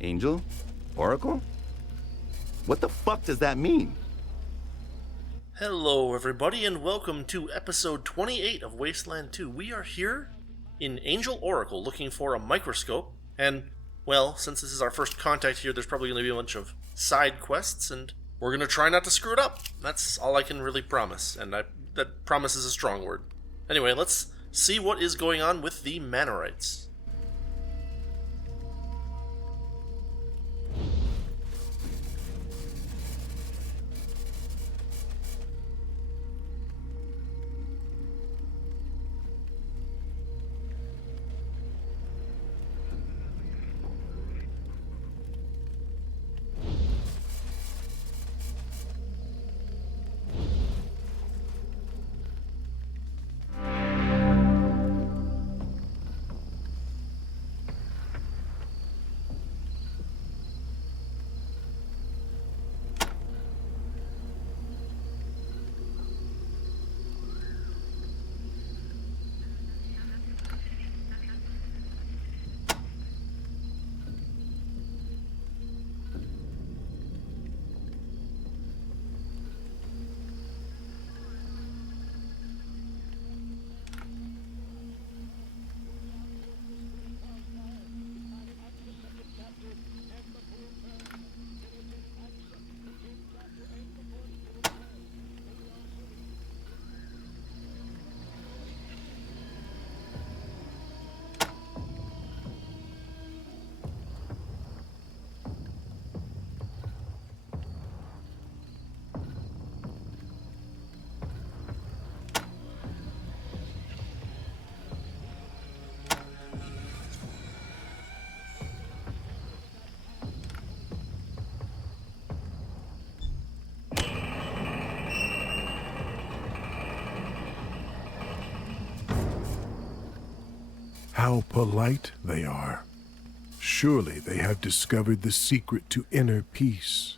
Angel? Oracle? What the fuck does that mean? Hello everybody and welcome to episode 28 of Wasteland 2. We are here in Angel Oracle looking for a microscope, and, well, since this is our first contact here, there's probably going to be a bunch of side quests, and we're going to try not to screw it up. That's all I can really promise, and that promise is a strong word. Anyway, let's see what is going on with the Mannerites. How polite they are. Surely they have discovered the secret to inner peace.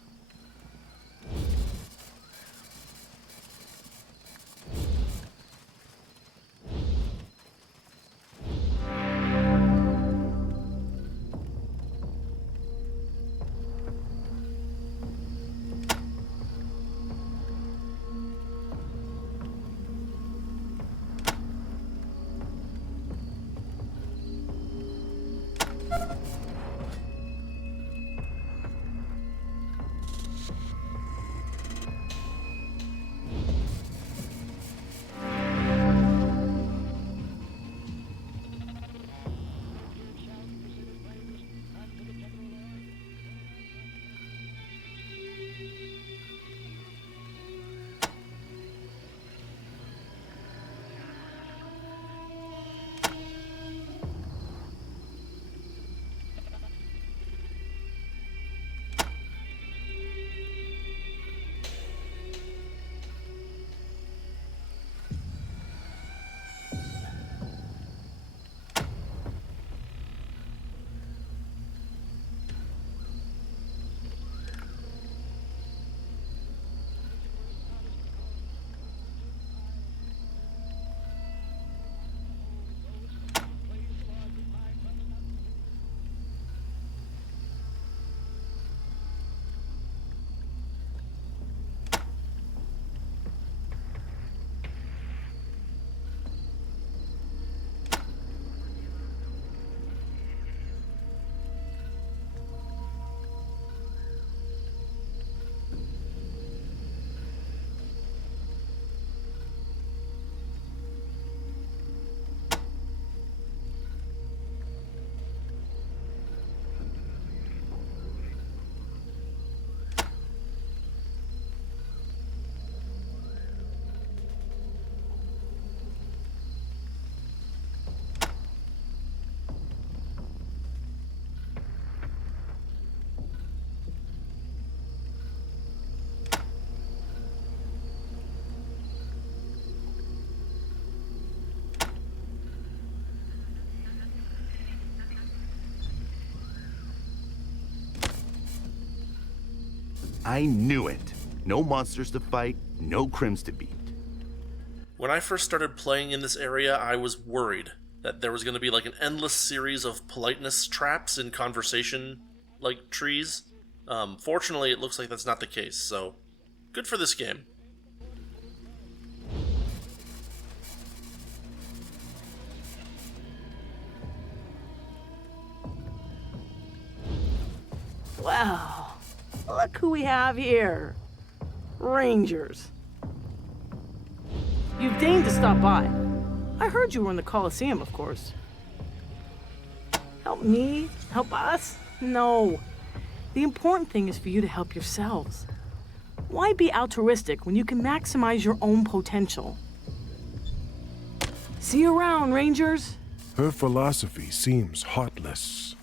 I knew it. No monsters to fight, no crims to beat. When I first started playing in this area, I was worried that there was going to be like an endless series of politeness traps in conversation like trees. Fortunately, it looks like that's not the case, so good for this game. Well, look who we have here. Rangers. You've deigned to stop by. I heard you were in the Coliseum, of course. Help me? Help us? No. The important thing is for you to help yourselves. Why be altruistic when you can maximize your own potential? See you around, Rangers. Her philosophy seems heartless.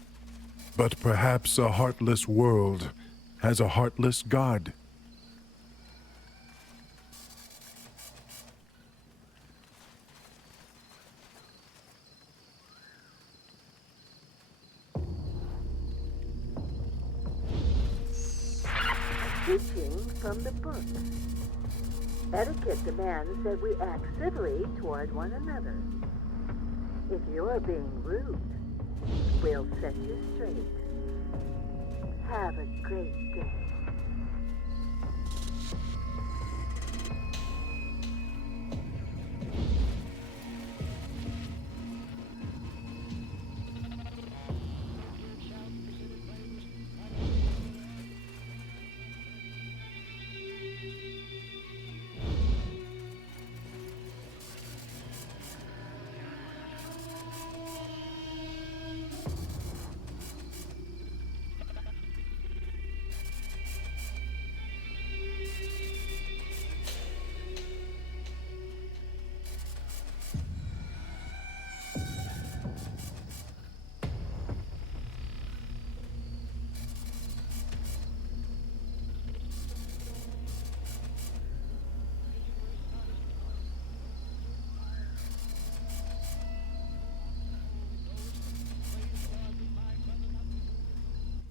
But perhaps a heartless world has a heartless God. Teaching from the book. Etiquette demands that we act civilly toward one another. If you're being rude, we'll set you straight. Have a great day.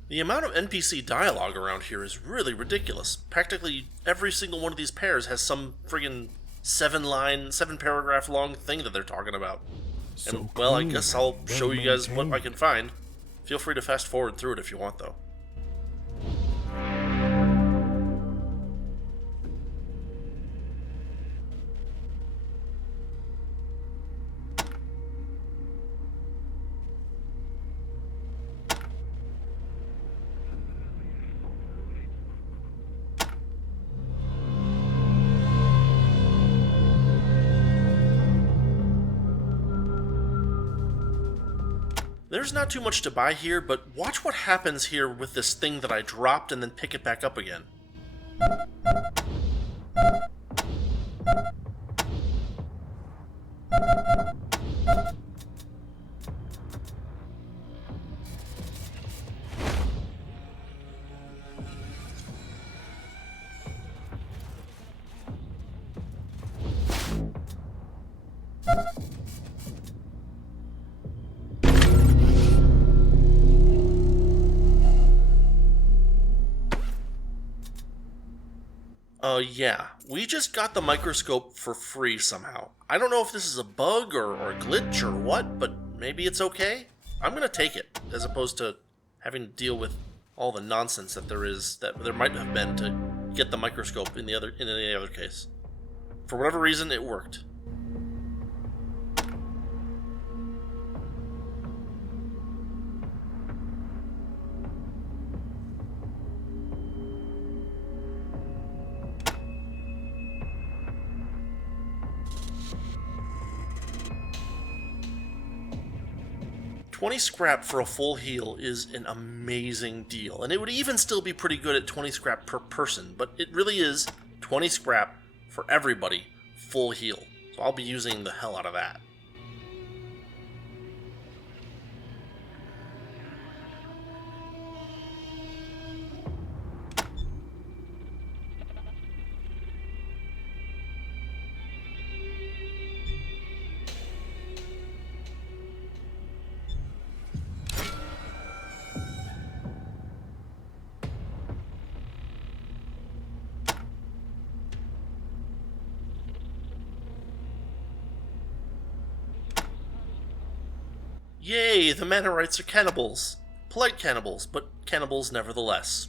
The amount of NPC dialogue around here is really ridiculous. Practically every single one of these pairs has some friggin' 7-paragraph long thing that they're talking about. And, well, I guess I'll show you guys what I can find. Feel free to fast forward through it if you want, though. There's not too much to buy here, but watch what happens here with this thing that I dropped and then pick it back up again. Yeah, we just got the microscope for free somehow. I don't know if this is a bug or a glitch or what, but maybe it's okay. I'm gonna take it, as opposed to having to deal with all the nonsense that there might have been to get the microscope in any other case. For whatever reason, it worked. $20 scrap for a full heal is an amazing deal, and it would even still be pretty good at 20 scrap per person, but it really is 20 scrap for everybody, full heal. So I'll be using the hell out of that. Yay, the Mannerites are cannibals. polite cannibals, but cannibals nevertheless.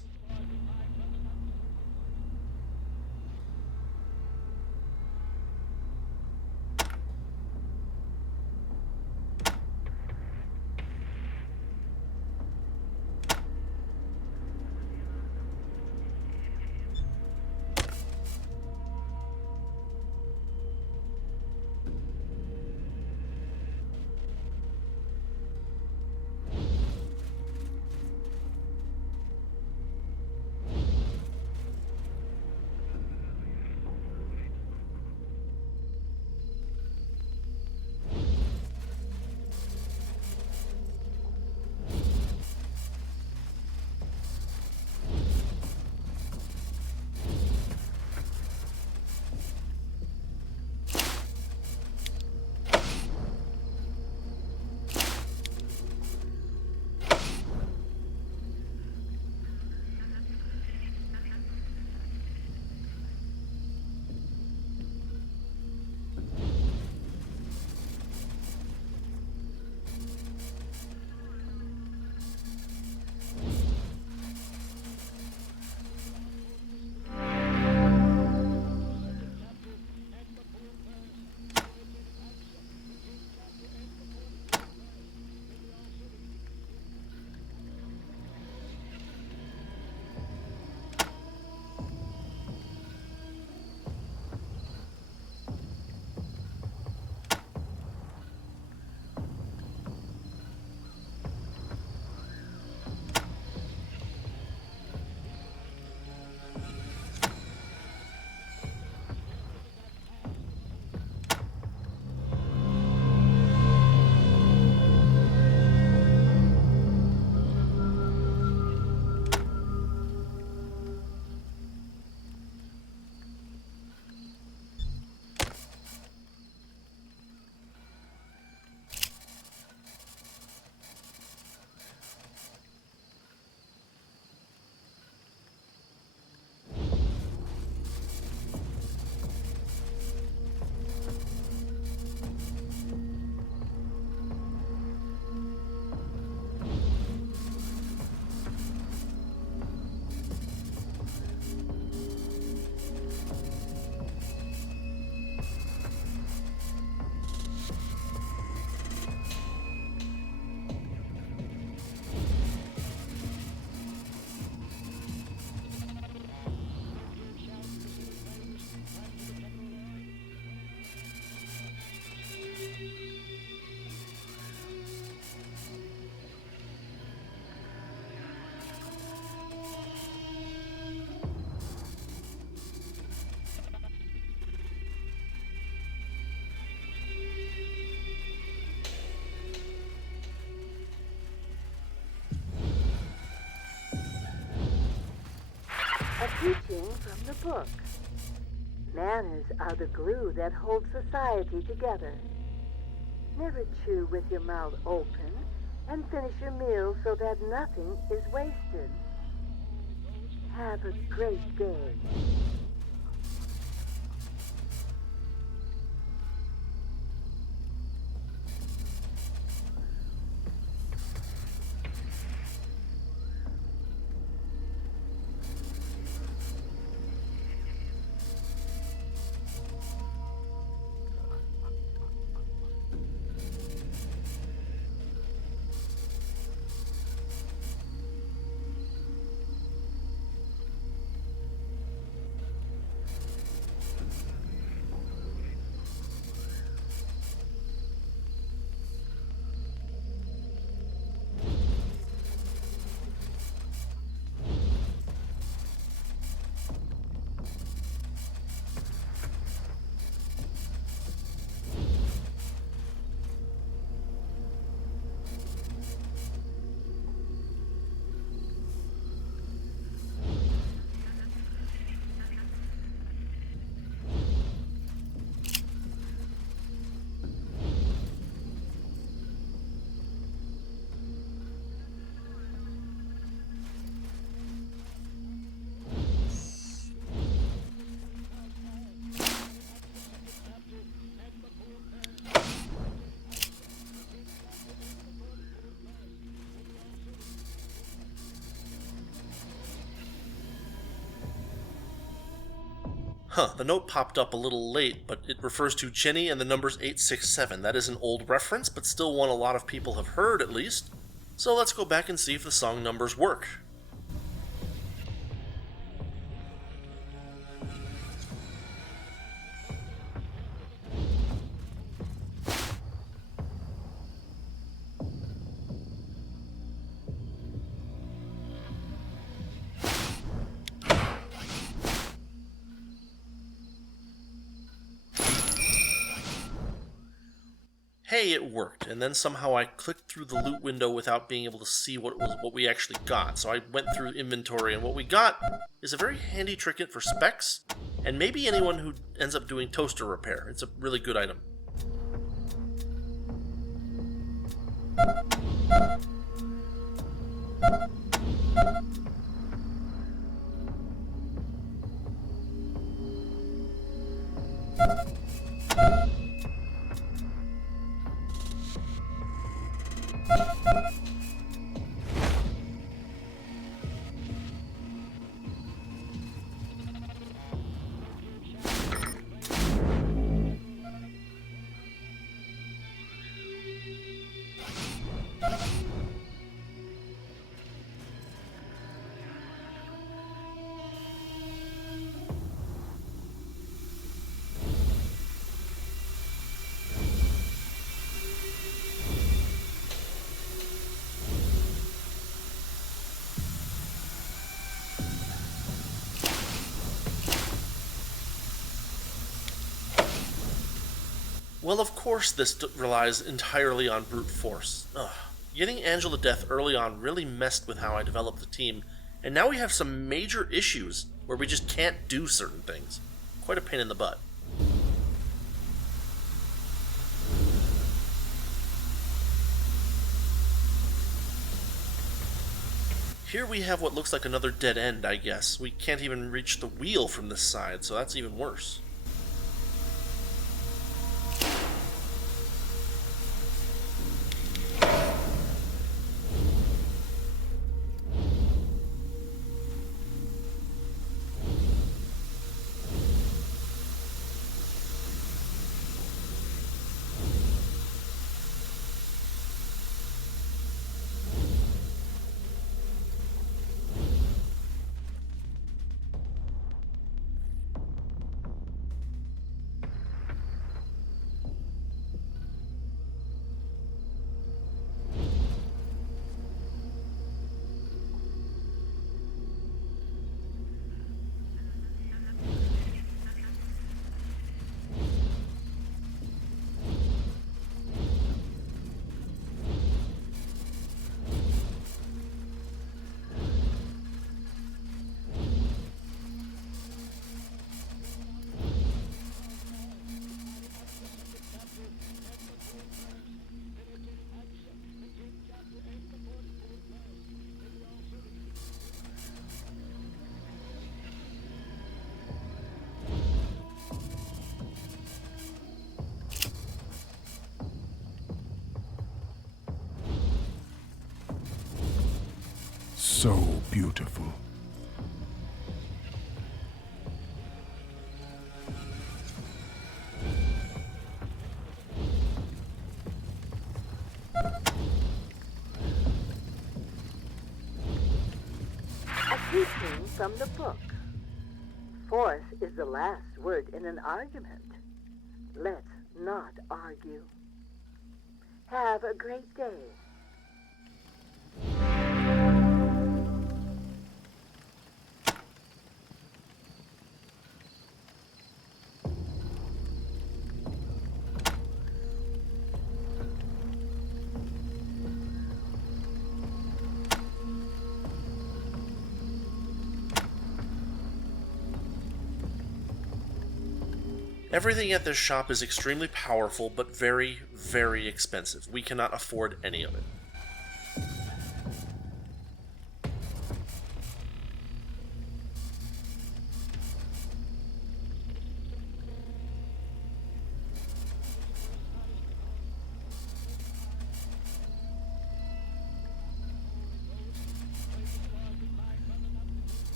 A teaching from the book. Manners are the glue that holds society together. Never chew with your mouth open, and finish your meal so that nothing is wasted. Have a great day. The note popped up a little late, but it refers to Jenny and the numbers 867. That is an old reference, but still one a lot of people have heard at least. So let's go back and see if the song numbers work. Hey, it worked, and then somehow I clicked through the loot window without being able to see what we actually got. So I went through inventory, and what we got is a very handy trinket for specs, and maybe anyone who ends up doing toaster repair. It's a really good item. Well, of course this relies entirely on brute force. Ugh. Getting Angel to death early on really messed with how I developed the team, and now we have some major issues where we just can't do certain things. Quite a pain in the butt. Here we have what looks like another dead end, I guess. We can't even reach the wheel from this side, so that's even worse. So beautiful. A teaching from the book. Force is the last word in an argument. Let's not argue. Have a great day. Everything at this shop is extremely powerful, but very, very expensive. We cannot afford any of it.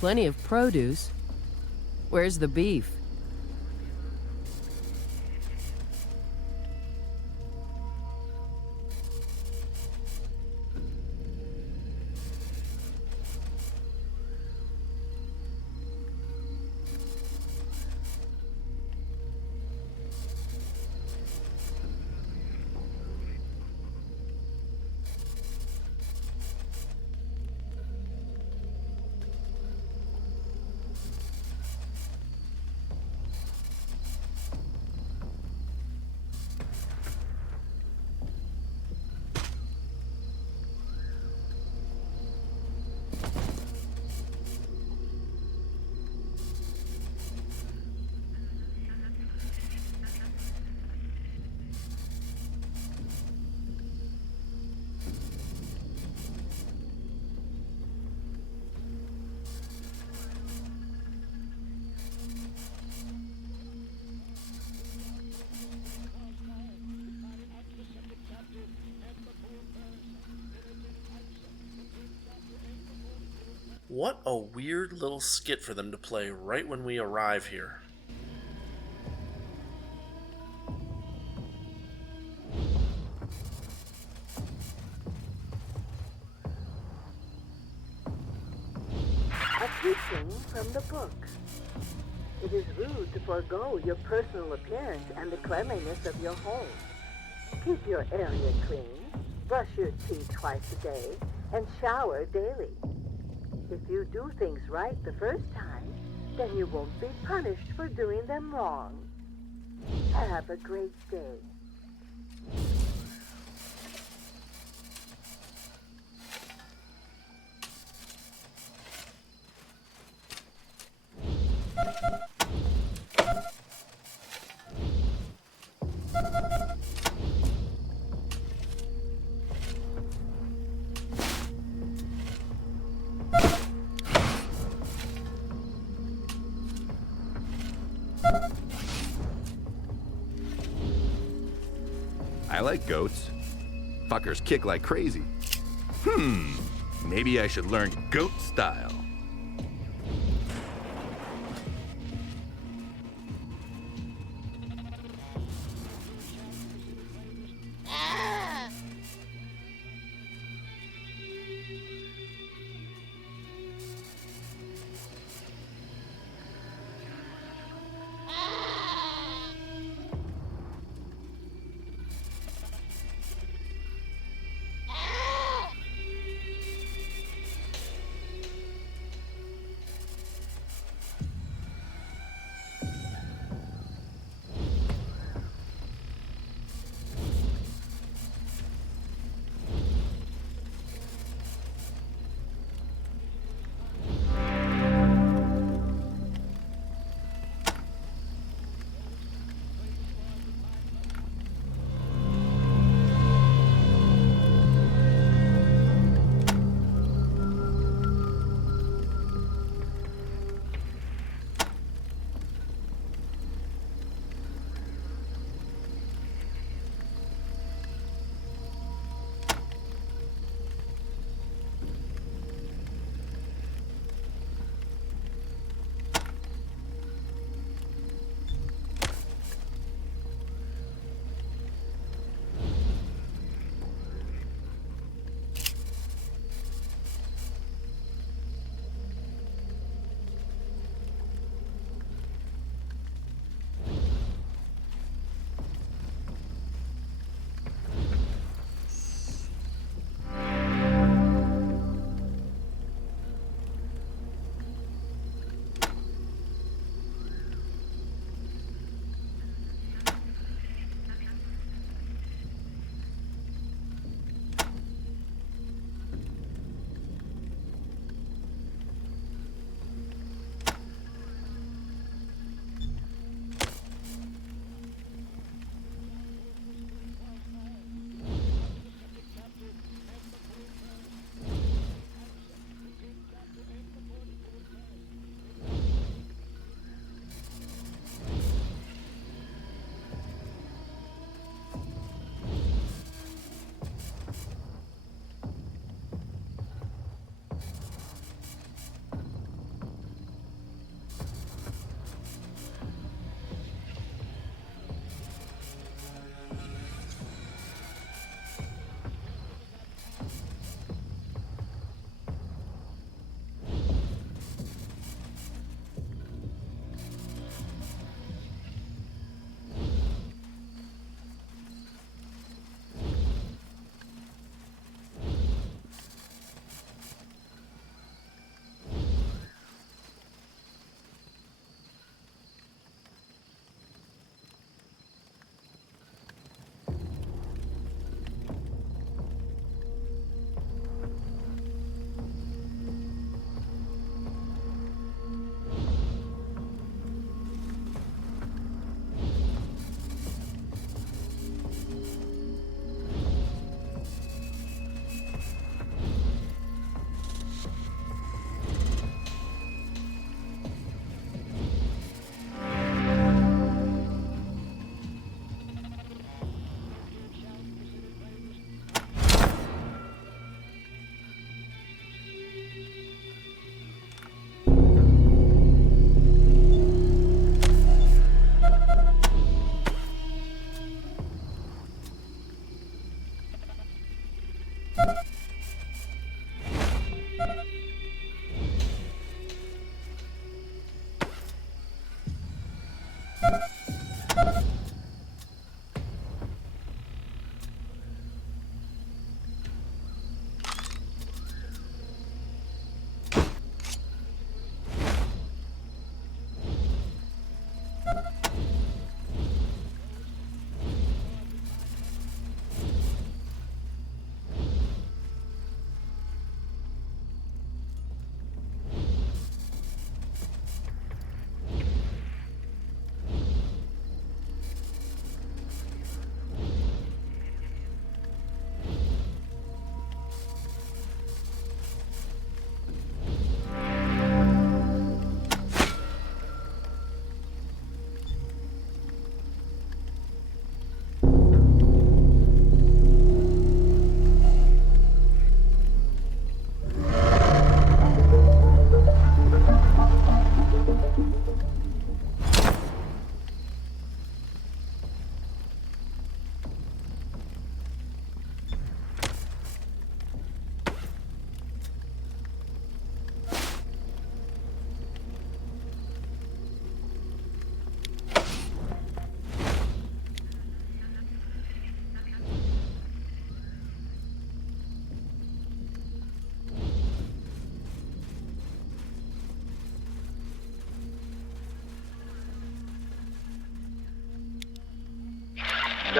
Plenty of produce. Where's the beef? What a weird little skit for them to play right when we arrive here. A teaching from the book. It is rude to forego your personal appearance and the cleanliness of your home. Keep your area clean, brush your teeth twice a day, and shower daily. If you do things right the first time, then you won't be punished for doing them wrong. Have a great day. I like goats. Fuckers kick like crazy. Maybe I should learn goat style.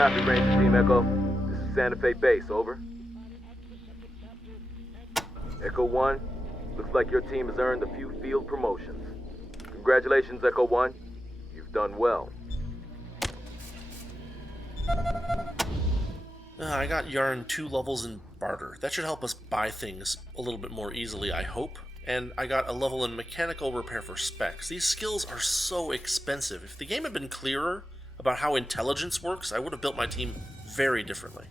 Copy, Ranger Team Echo. This is Santa Fe Base, over. Echo 1, looks like your team has earned a few field promotions. Congratulations, Echo 1. You've done well. I got Yarn 2 levels in Barter. That should help us buy things a little bit more easily, I hope. And I got a level in Mechanical Repair for Specs. These skills are so expensive. If the game had been clearer about how intelligence works, I would have built my team very differently.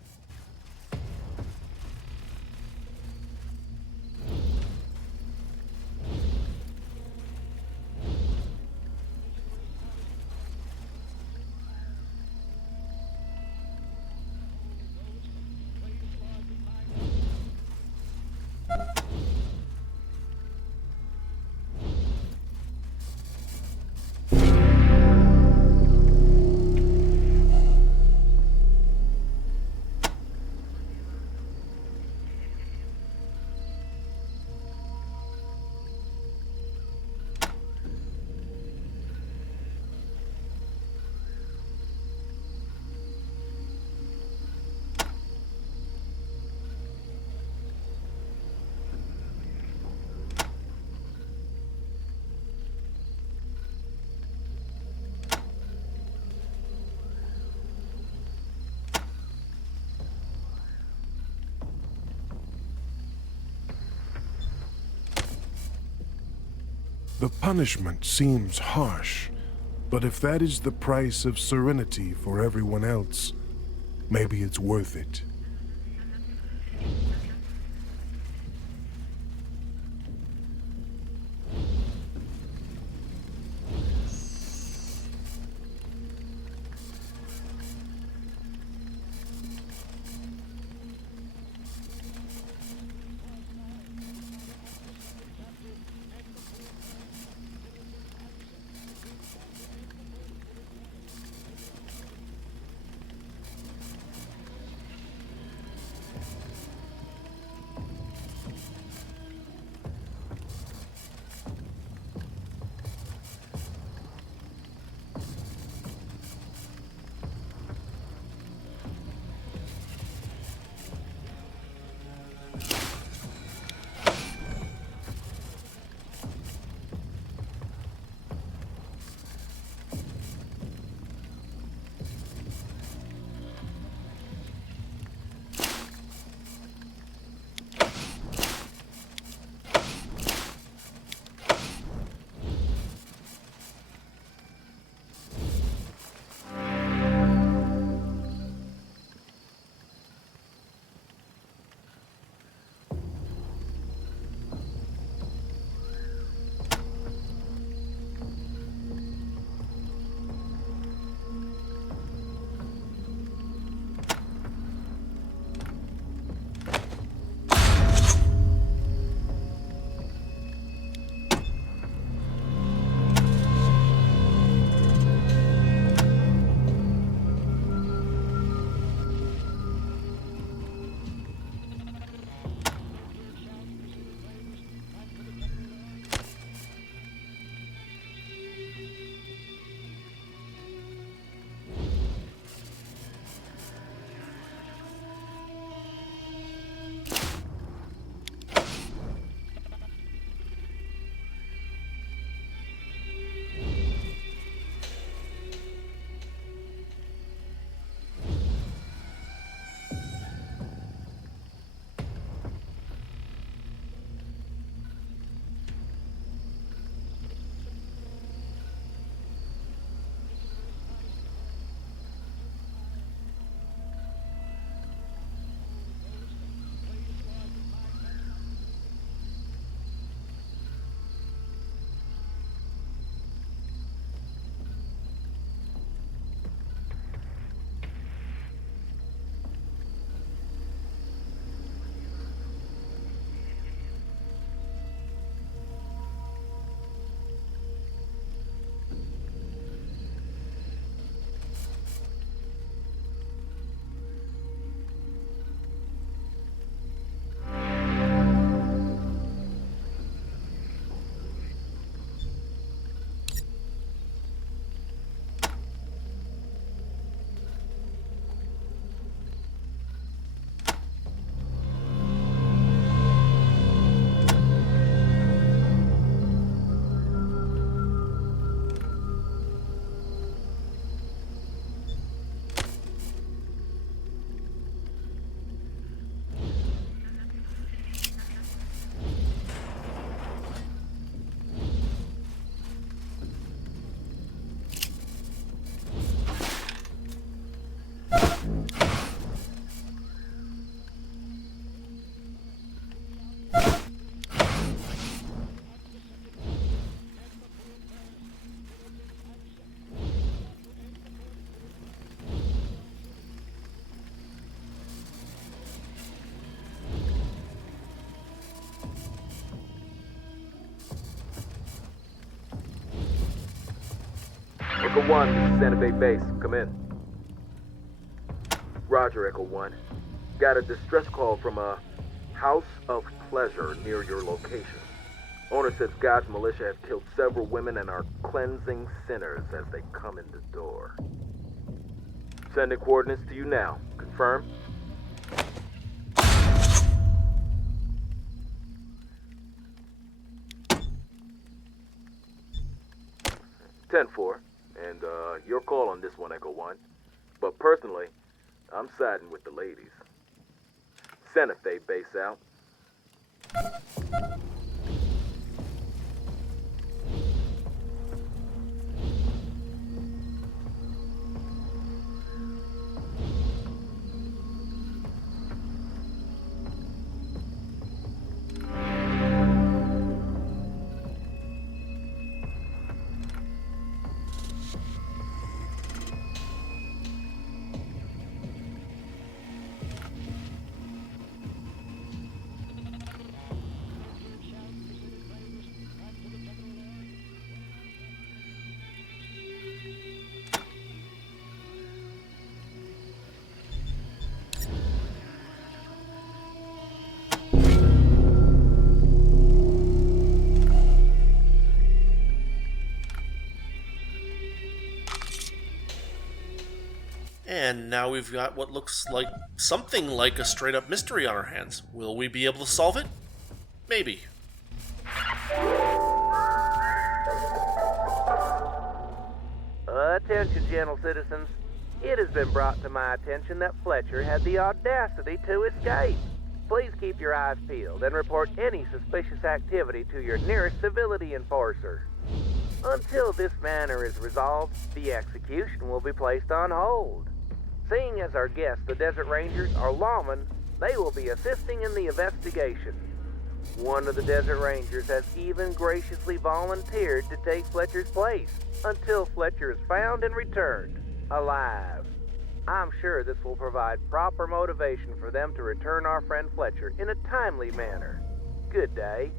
The punishment seems harsh, but if that is the price of serenity for everyone else, maybe it's worth it. 1, this is Santa Fe Base. Come in. Roger, Echo 1. Got a distress call from a House of Pleasure near your location. Owner says God's militia have killed several women and are cleansing sinners as they come in the door. Sending coordinates to you now. Confirm? (10-4), and your call on this one, Echo 1. But personally, I'm siding with the ladies. Santa Fe Base out. And now we've got what looks like something like a straight-up mystery on our hands. Will we be able to solve it? Maybe. Attention, gentle citizens. It has been brought to my attention that Fletcher had the audacity to escape. Please keep your eyes peeled and report any suspicious activity to your nearest civility enforcer. Until this matter is resolved, the execution will be placed on hold. Seeing as our guests, the Desert Rangers, are lawmen, they will be assisting in the investigation. One of the Desert Rangers has even graciously volunteered to take Fletcher's place until Fletcher is found and returned, alive. I'm sure this will provide proper motivation for them to return our friend Fletcher in a timely manner. Good day.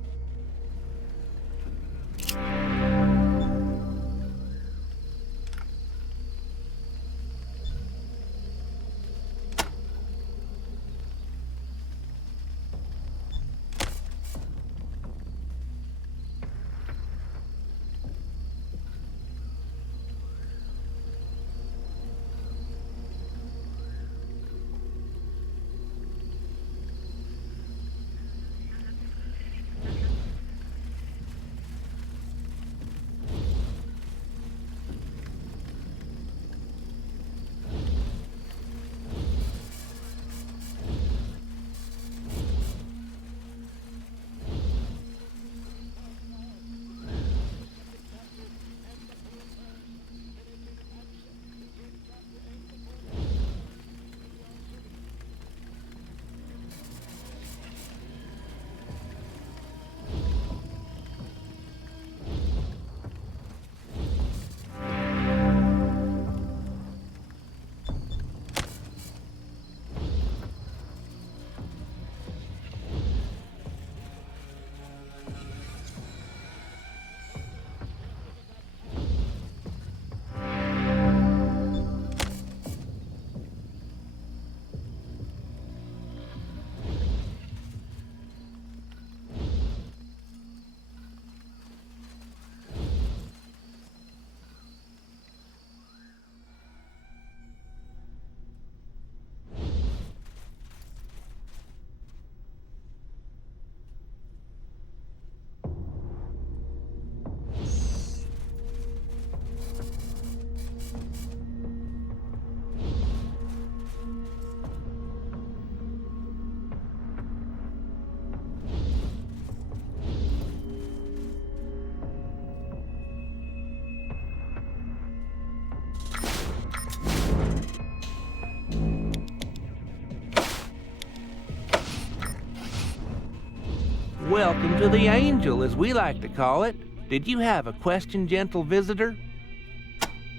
Welcome to the Angel, as we like to call it. Did you have a question, gentle visitor?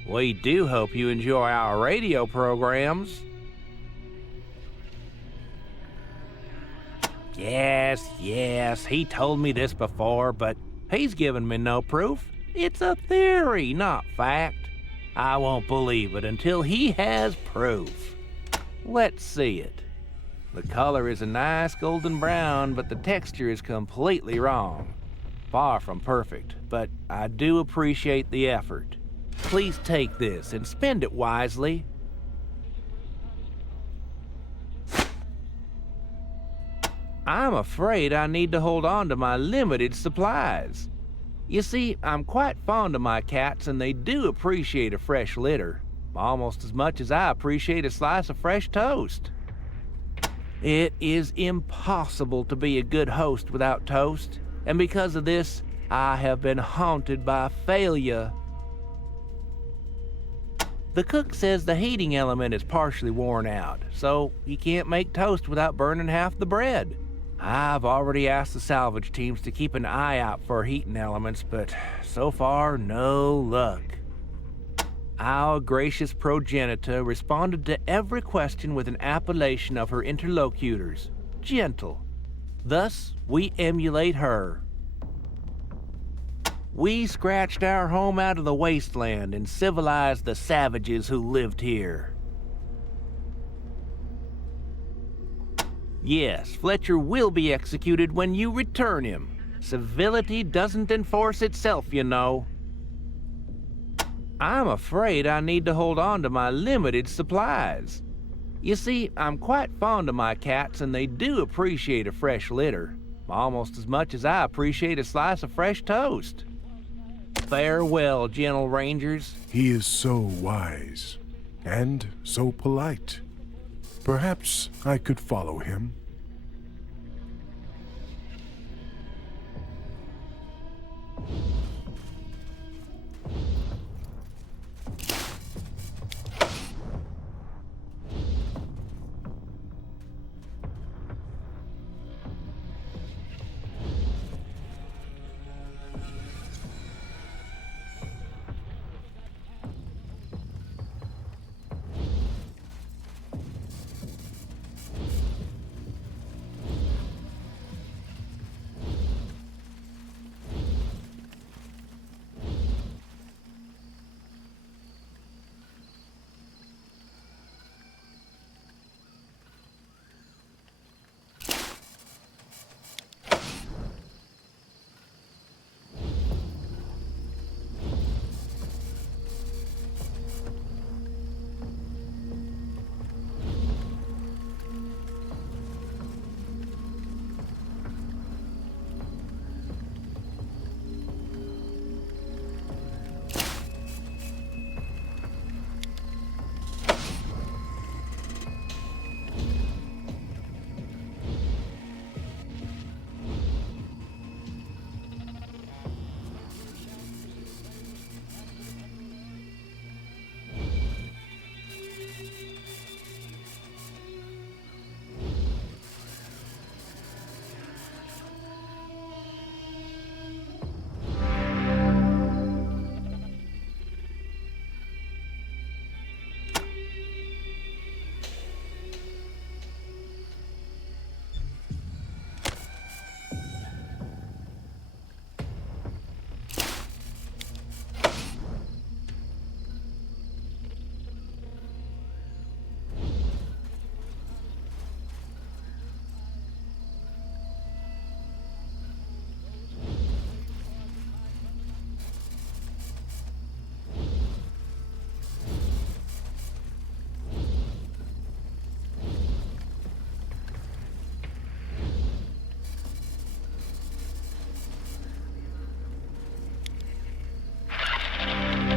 We do hope you enjoy our radio programs. Yes, he told me this before, but he's given me no proof. It's a theory, not fact. I won't believe it until he has proof. Let's see it. The color is a nice golden brown, but the texture is completely wrong. Far from perfect, but I do appreciate the effort. Please take this and spend it wisely. I'm afraid I need to hold on to my limited supplies. You see, I'm quite fond of my cats and they do appreciate a fresh litter, almost as much as I appreciate a slice of fresh toast. It is impossible to be a good host without toast, and because of this, I have been haunted by failure. The cook says the heating element is partially worn out, so he can't make toast without burning half the bread. I've already asked the salvage teams to keep an eye out for heating elements, but so far, no luck. Our gracious progenitor responded to every question with an appellation of her interlocutors, gentle. Thus, we emulate her. We scratched our home out of the wasteland and civilized the savages who lived here. Yes, Fletcher will be executed when you return him. Civility doesn't enforce itself, you know. I'm afraid I need to hold on to my limited supplies. You see, I'm quite fond of my cats and they do appreciate a fresh litter, almost as much as I appreciate a slice of fresh toast. Farewell, gentle rangers. He is so wise and so polite. Perhaps I could follow him.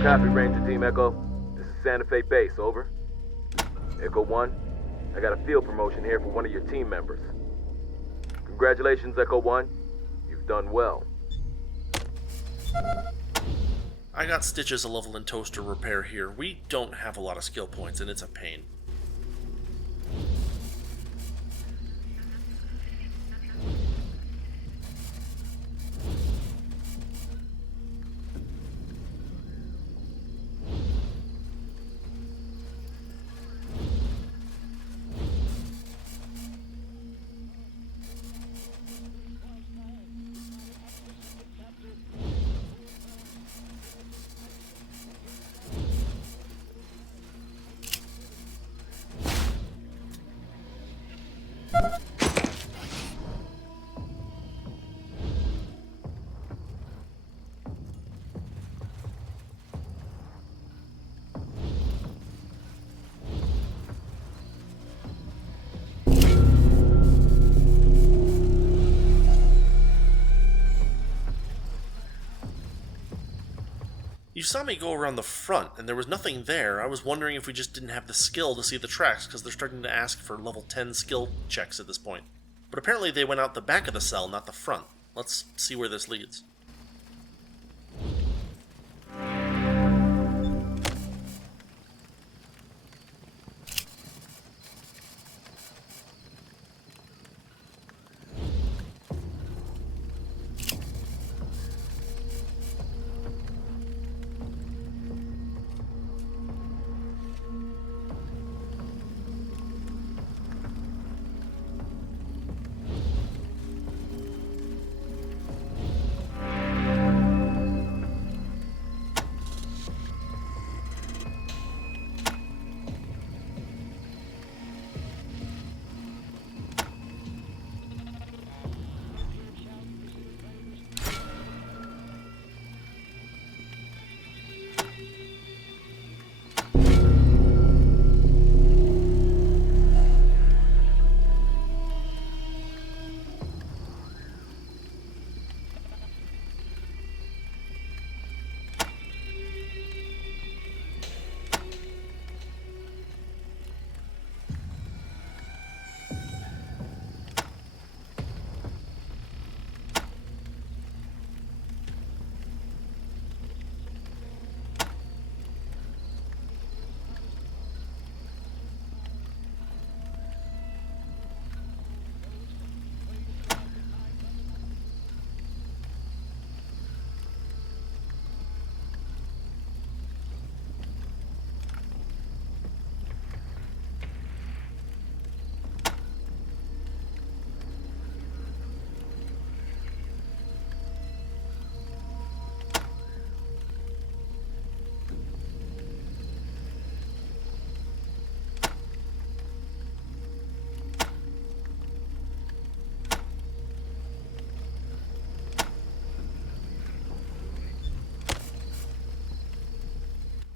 Copy, Ranger Team Echo. This is Santa Fe Base, over. Echo 1, I got a field promotion here for one of your team members. Congratulations, Echo 1. You've done well. I got Stitches a level in toaster repair here. We don't have a lot of skill points, and it's a pain. saw me go around the front, and there was nothing there. I was wondering if we just didn't have the skill to see the tracks, because they're starting to ask for level 10 skill checks at this point. But apparently they went out the back of the cell, not the front. Let's see where this leads.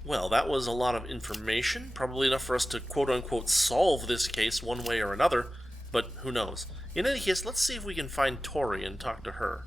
Well, that was a lot of information, probably enough for us to quote-unquote solve this case one way or another, but who knows. In any case, let's see if we can find Tori and talk to her.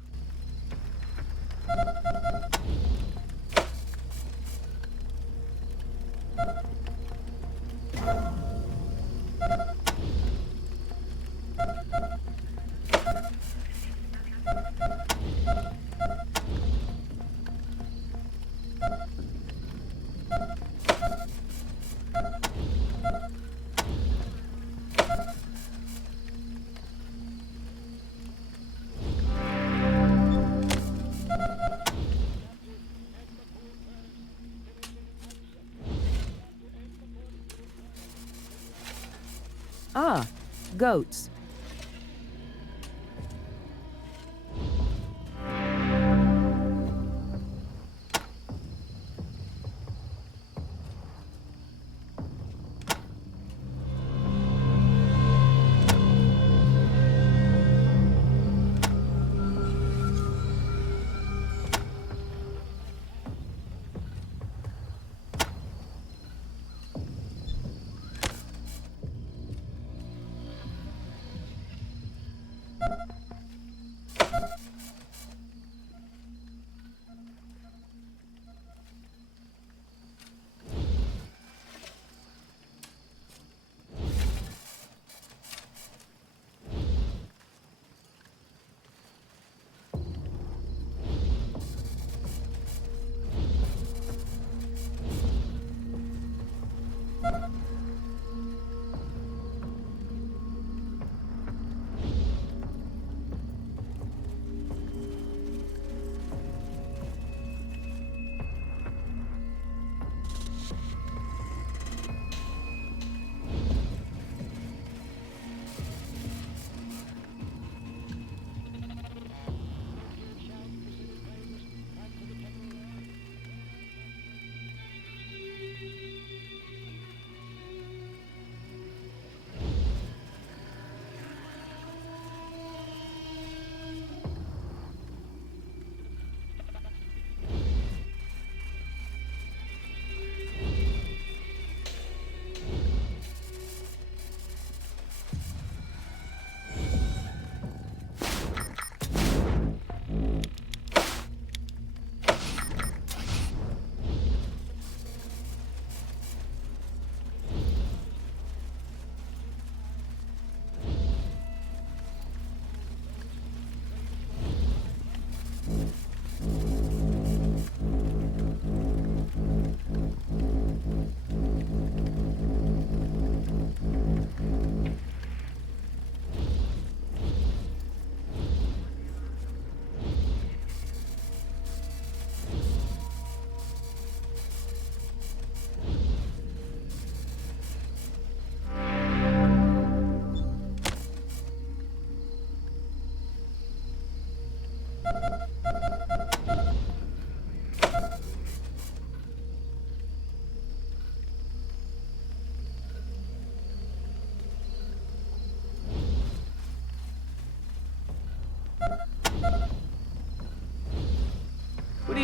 Ah, goats.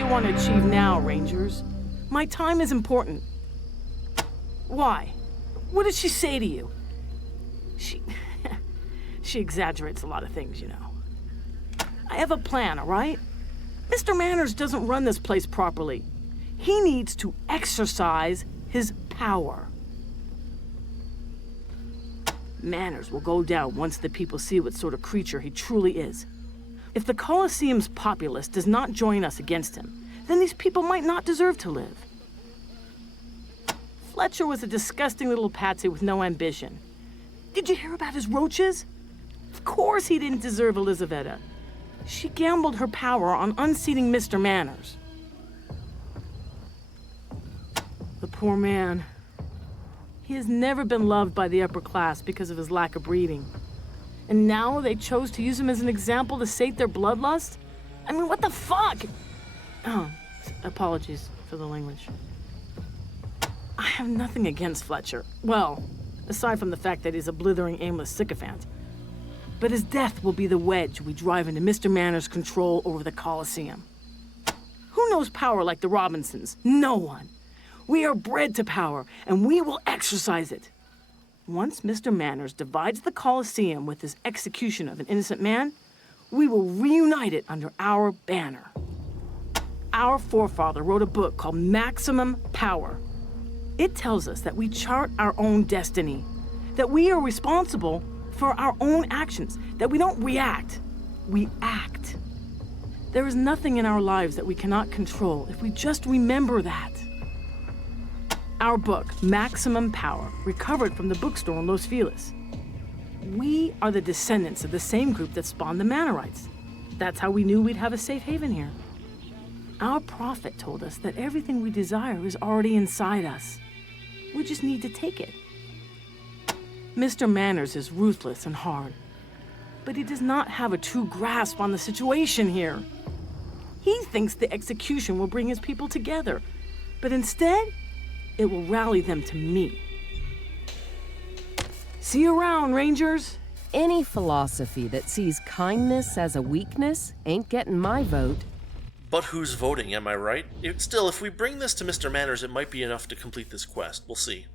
you want to achieve now, Rangers? My time is important. Why? What did she say to you? She exaggerates a lot of things, you know. I have a plan, all right? Mr. Manners doesn't run this place properly. He needs to exercise his power. Manners will go down once the people see what sort of creature he truly is. If the Colosseum's populace does not join us against him, then these people might not deserve to live. Fletcher was a disgusting little patsy with no ambition. Did you hear about his roaches? Of course he didn't deserve Elizaveta. She gambled her power on unseating Mr. Manners. The poor man. He has never been loved by the upper class because of his lack of breeding. And now they chose to use him as an example to sate their bloodlust? I mean, what the fuck? Oh, apologies for the language. I have nothing against Fletcher. Well, aside from the fact that he's a blithering, aimless sycophant. But his death will be the wedge we drive into Mr. Manners' control over the Colosseum. Who knows power like the Robinsons? No one. We are bred to power, and we will exercise it. Once Mr. Manners divides the Colosseum with his execution of an innocent man, we will reunite it under our banner. Our forefather wrote a book called Maximum Power. It tells us that we chart our own destiny, that we are responsible for our own actions, that we don't react, we act. There is nothing in our lives that we cannot control if we just remember that. Our book, Maximum Power, recovered from the bookstore in Los Feliz. We are the descendants of the same group that spawned the Mannerites. That's how we knew we'd have a safe haven here. Our prophet told us that everything we desire is already inside us. We just need to take it. Mr. Manners is ruthless and hard, but he does not have a true grasp on the situation here. He thinks the execution will bring his people together, but instead, it will rally them to me. See you around, Rangers. Any philosophy that sees kindness as a weakness ain't getting my vote. But who's voting, am I right? Still, if we bring this to Mr. Manners, it might be enough to complete this quest. We'll see.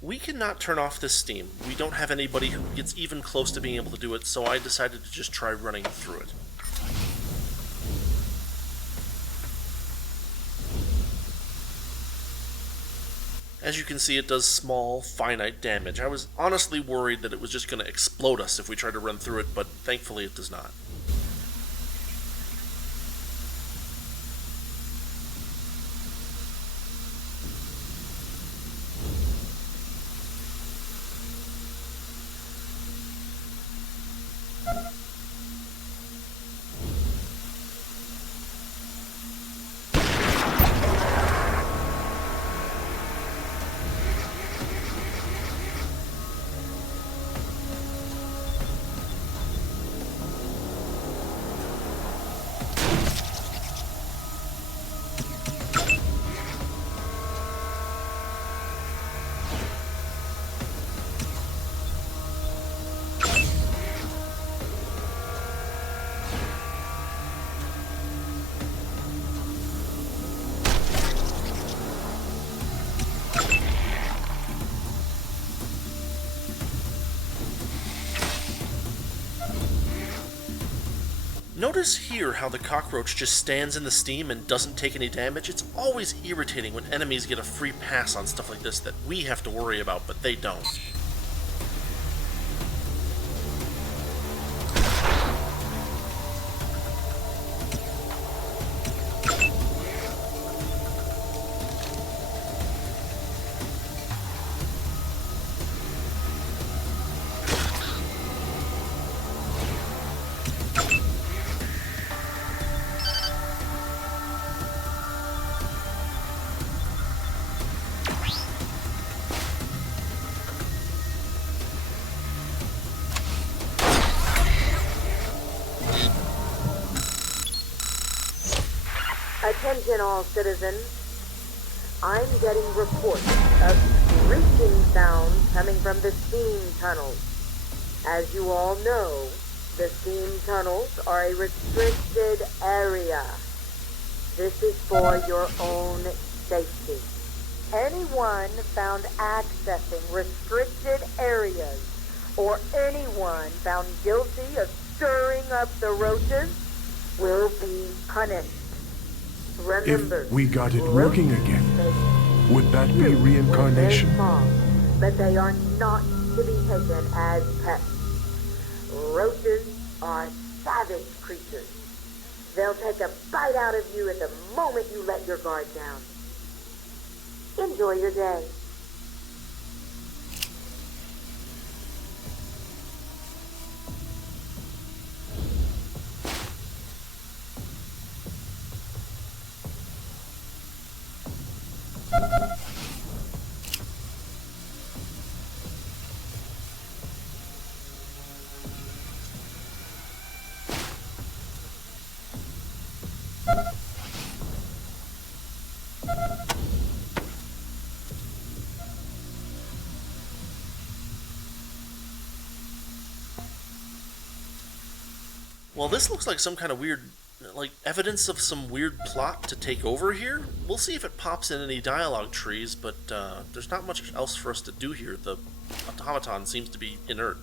We cannot turn off this steam. We don't have anybody who gets even close to being able to do it, so I decided to just try running through it. As you can see, it does small, finite damage. I was honestly worried that it was just going to explode us if we tried to run through it, but thankfully it does not. Notice here how the cockroach just stands in the steam and doesn't take any damage. It's always irritating when enemies get a free pass on stuff like this that we have to worry about, but they don't. Attention all citizens. I'm getting reports of screeching sounds coming from the steam tunnels. As you all know, the steam tunnels are a restricted area. This is for your own safety. Anyone found accessing restricted areas, or anyone found guilty of stirring up the roaches, will be punished. Remember, If we got it working again, would that be very reincarnation? small, but they are not to be taken as pets. Roaches are savage creatures. They'll take a bite out of you at the moment you let your guard down. Enjoy your day. Well, this looks like some kind of weird, like, evidence of some weird plot to take over here. We'll see if it pops in any dialogue trees, but there's not much else for us to do here. The automaton seems to be inert.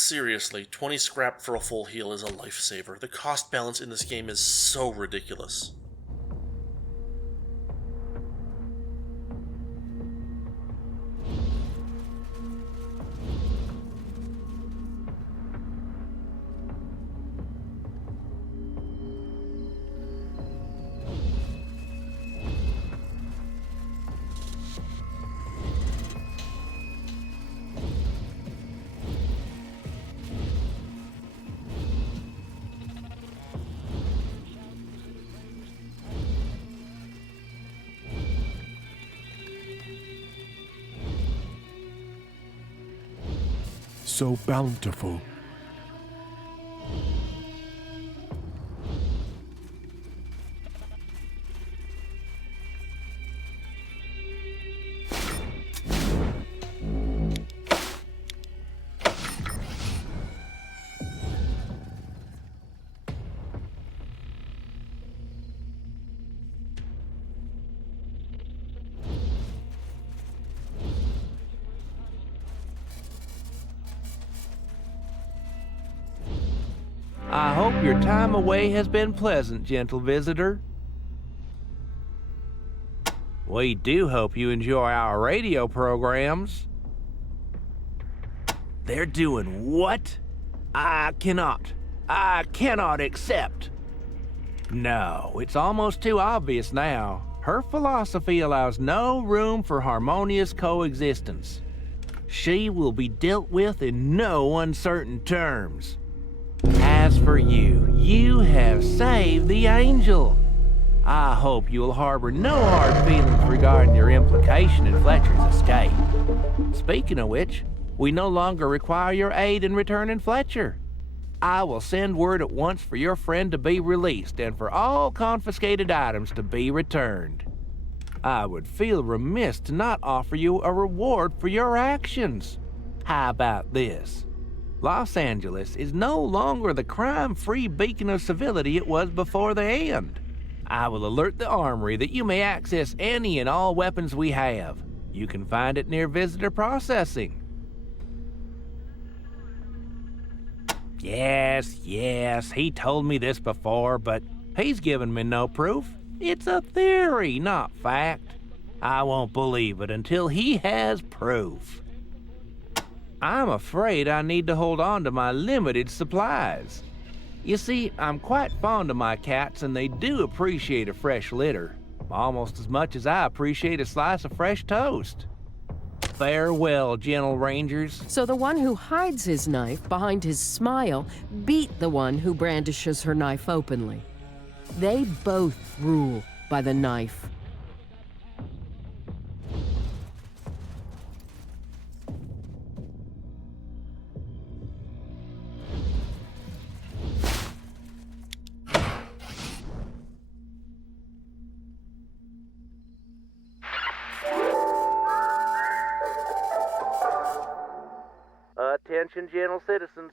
Seriously, 20 scrap for a full heal is a lifesaver. The cost balance in this game is so ridiculous. So bountiful. I hope your time away has been pleasant, gentle visitor. We do hope you enjoy our radio programs. They're doing what? I cannot accept. No, it's almost too obvious now. Her philosophy allows no room for harmonious coexistence. She will be dealt with in no uncertain terms. As for you, you have saved the angel. I hope you'll harbor no hard feelings regarding your implication in Fletcher's escape. Speaking of which, we no longer require your aid in returning Fletcher. I will send word at once for your friend to be released and for all confiscated items to be returned. I would feel remiss to not offer you a reward for your actions. How about this? Los Angeles is no longer the crime-free beacon of civility it was before the end. I will alert the armory that you may access any and all weapons we have. You can find it near visitor processing. Yes, he told me this before, but he's given me no proof. It's a theory, not fact. I won't believe it until he has proof. I'm afraid I need to hold on to my limited supplies. You see, I'm quite fond of my cats and they do appreciate a fresh litter, almost as much as I appreciate a slice of fresh toast. Farewell, gentle rangers. So the one who hides his knife behind his smile beat the one who brandishes her knife openly. They both rule by the knife. Attention, gentle citizens.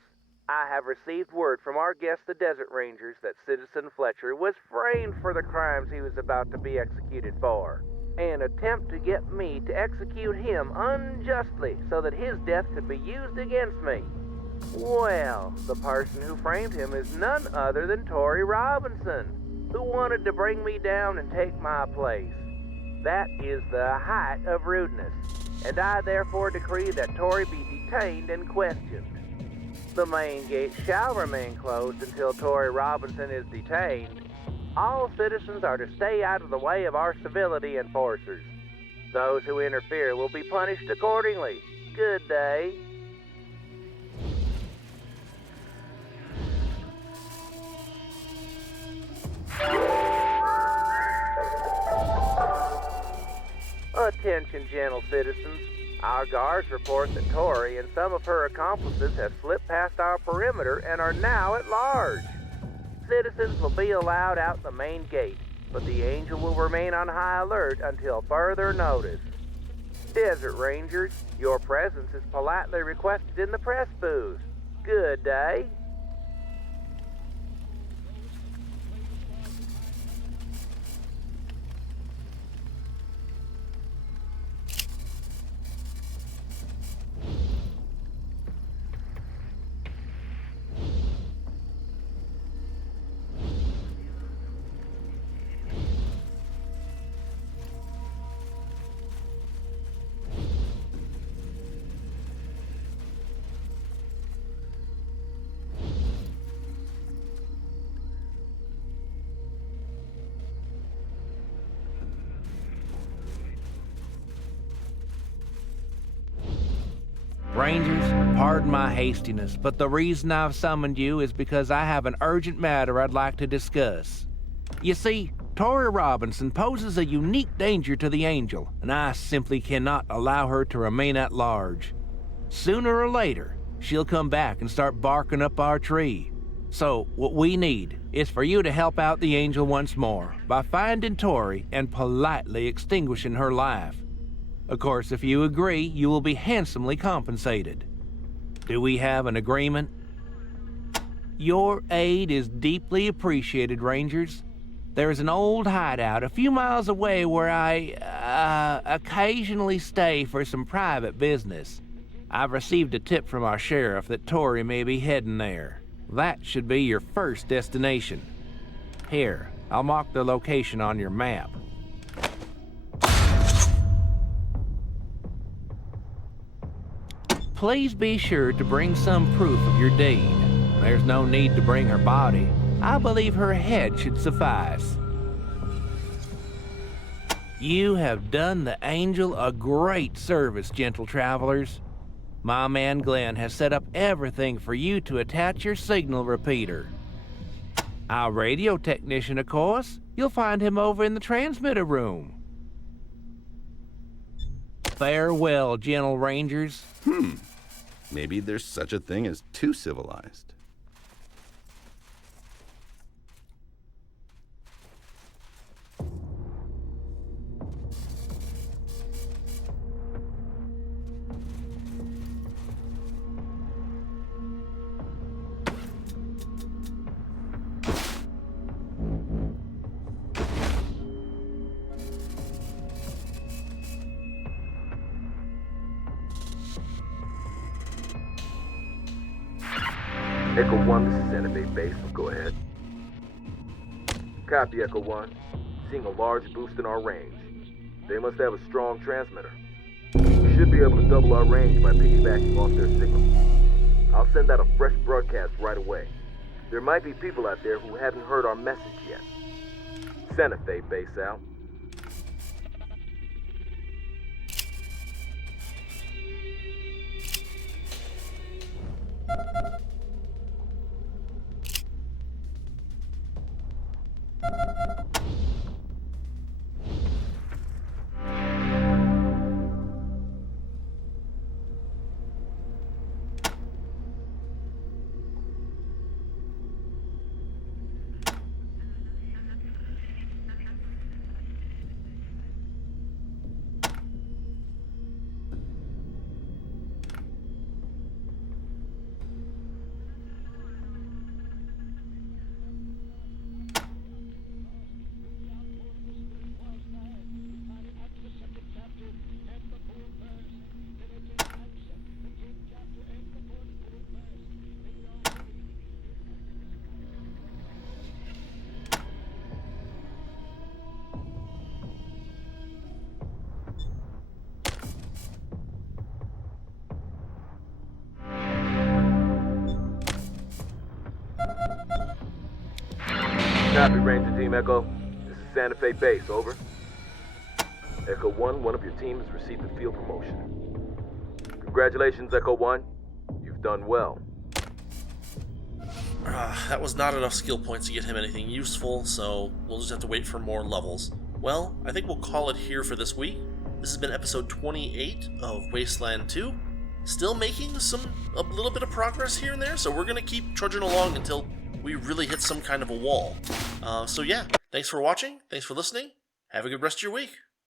I have received word from our guests, the Desert Rangers, that Citizen Fletcher was framed for the crimes he was about to be executed for. An attempt to get me to execute him unjustly so that his death could be used against me. Well, the person who framed him is none other than Tori Robinson, who wanted to bring me down and take my place. That is the height of rudeness, and I therefore decree that Tori be detained and questioned. The main gate shall remain closed until Tori Robinson is detained. All citizens are to stay out of the way of our civility enforcers. Those who interfere will be punished accordingly. Good day. Attention, gentle citizens. Our guards report that Tori and some of her accomplices have slipped past our perimeter and are now at large. Citizens will be allowed out the main gate, but the Angel will remain on high alert until further notice. Desert Rangers, your presence is politely requested in the press booth. Good day. Rangers, pardon my hastiness, but the reason I've summoned you is because I have an urgent matter I'd like to discuss. You see, Tori Robinson poses a unique danger to the Angel, and I simply cannot allow her to remain at large. Sooner or later, she'll come back and start barking up our tree. So, what we need is for you to help out the Angel once more by finding Tori and politely extinguishing her life. Of course, if you agree, you will be handsomely compensated. Do we have an agreement? Your aid is deeply appreciated, Rangers. There is an old hideout a few miles away where I occasionally stay for some private business. I've received a tip from our sheriff that Tori may be heading there. That should be your first destination. Here, I'll mark the location on your map. Please be sure to bring some proof of your deed. There's no need to bring her body. I believe her head should suffice. You have done the Angel a great service, gentle travelers. My man Glenn has set up everything for you to attach your signal repeater. Our radio technician, of course, you'll find him over in the transmitter room. Farewell, gentle Rangers. Maybe there's such a thing as too civilized. Echo 1, this is Santa Fe Base. Go ahead. Copy, Echo 1. Seeing a large boost in our range. They must have a strong transmitter. We should be able to double our range by piggybacking off their signal. I'll send out a fresh broadcast right away. There might be people out there who haven't heard our message yet. Santa Fe Base out. Copy, Ranger Team Echo. This is Santa Fe Base, over. Echo 1, one of your team has received a field promotion. Congratulations, Echo 1. You've done well. That was not enough skill points to get him anything useful, so we'll just have to wait for more levels. Well, I think we'll call it here for this week. This has been episode 28 of Wasteland 2. Still making a little bit of progress here and there, so we're going to keep trudging along until we really hit some kind of a wall. So yeah, thanks for watching, thanks for listening, have a good rest of your week.